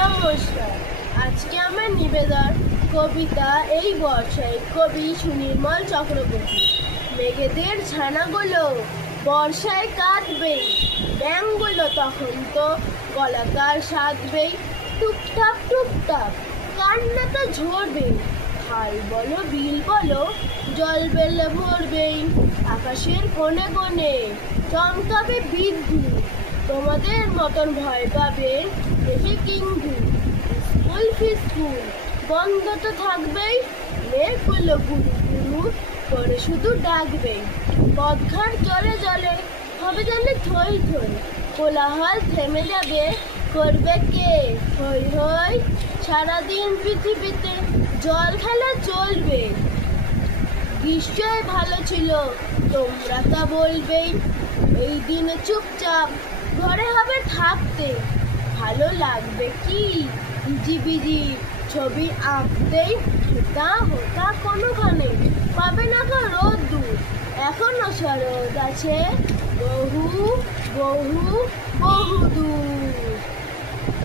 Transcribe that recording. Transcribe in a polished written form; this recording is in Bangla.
নমস্কার। আজকে আমার নিবেদন কবিতা এই বর্ষায়, কবি সুনির্মল চক্রবর্তী। মেঘেদের ছানাগুলো বর্ষায় কাঁদবে, ব্যাঙগুলো তখন তো কলাকার সাধবে। টুকটাক টুকটাক কান্না তো ঝরবে, খাল বলো বিল বলো জল বেলে ভরবেই। আকাশের কোণে কোণে চমকাবে বিদ্যুৎ, তোমাদের মতন ভয় পাবে দেখে কিন্তু। স্কুল ফিস্কুল বন্ধ তো থাকবেই, মেয়েগুলো গুরু গুরু করে শুধু ডাকবেই। পথঘাট জলে জলে হবে জানে থই থই, কোলাহল থেমে যাবে করবে কে হই হই। সারাদিন পৃথিবীতে জল খেলা চলবে, নিশ্চয় ভালো ছিল তোমরা তা বলবেই। এই দিনে চুপচাপ ঘরে হবে থাকতে, ভালো লাগবে কি হিজিবিজি ছবি আঁকতেই। হোতা হোতা কোনোখানে পাবে না গো রোদ্দুর, এখনো শরৎ আছে বহু বহু বহু দূর।